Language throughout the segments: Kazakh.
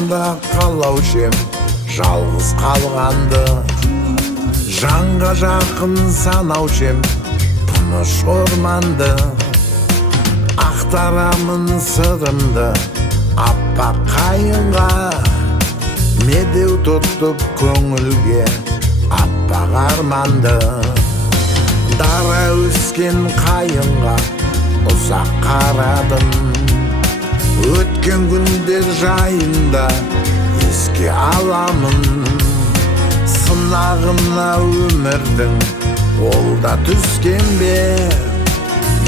жадымда қалаушы ем жалғыз қалғанды, жанға жақын санаушы ем тыныш орманды. Ақтарамын сырымды аппақ қайынға, медеу тұтып көңілге аппақ арманды. Дара өскен қайынға ұзақ қарадым, өткен күндер жайында еске аламын. Сынағына өмірдің ол да түскен бе,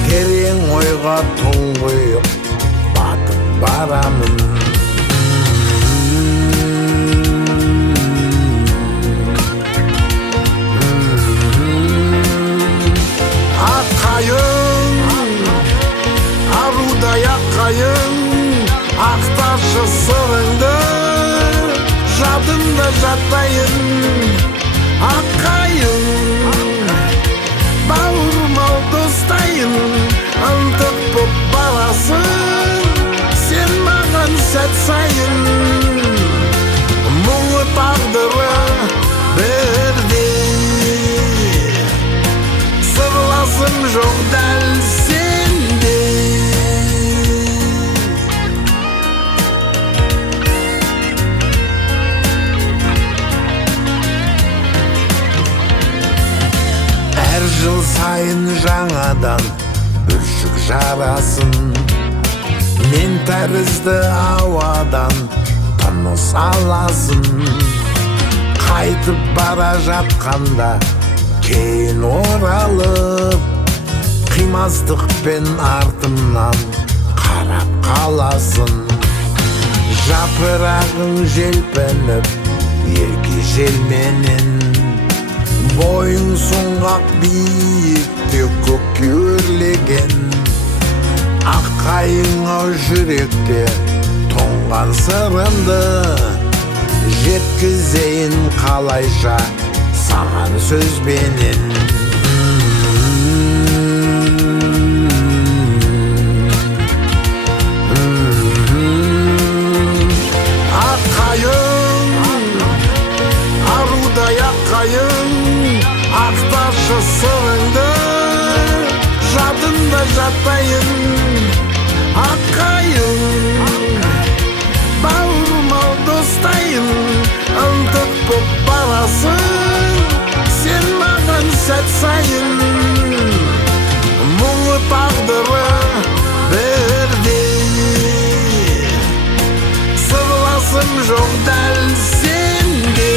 терең ойға тұңғиық батып барамын. Ақ қайың, арудай ақ қайың, ақтаршы сырыңды, жадымда жаттайын. Ақ қайың, бауырмал достайын, ынтық боп барасың сен маған сәт сайын. Мұңы тағдыры бірде, сырласым жоқ дәл сенде. Әр жыл сайын жаңадан бүршік жарасын, мен тәрізді ауадан тыныс аласын. Қайтып бара жатқанда кейін оралып, қимастықпен артымнан қарап қаласын. Жапырағың желпініп ерке желменен, бойың сұңғақ биікте көкке өрлеген. Ақ қайыңа жүректе тоңған сырымды, жеткізейін қалайша саған сөзбенен. Ақ қайың, арудай ақ қайың, ақтаршы сырыңды, жадымда жаттайын. Ақ қайың, бауырмал достайын, ынтық боп барасың сен маған сәт сайын. Мұңы тағдыры бірде, сырласым жоқ дәл сенде.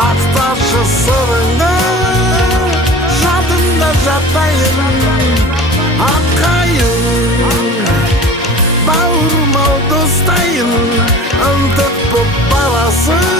Ақтаршы сырыңды, жадымда жаттайын. Ақ қайың, бауырмал достайын, ынтық боп барасың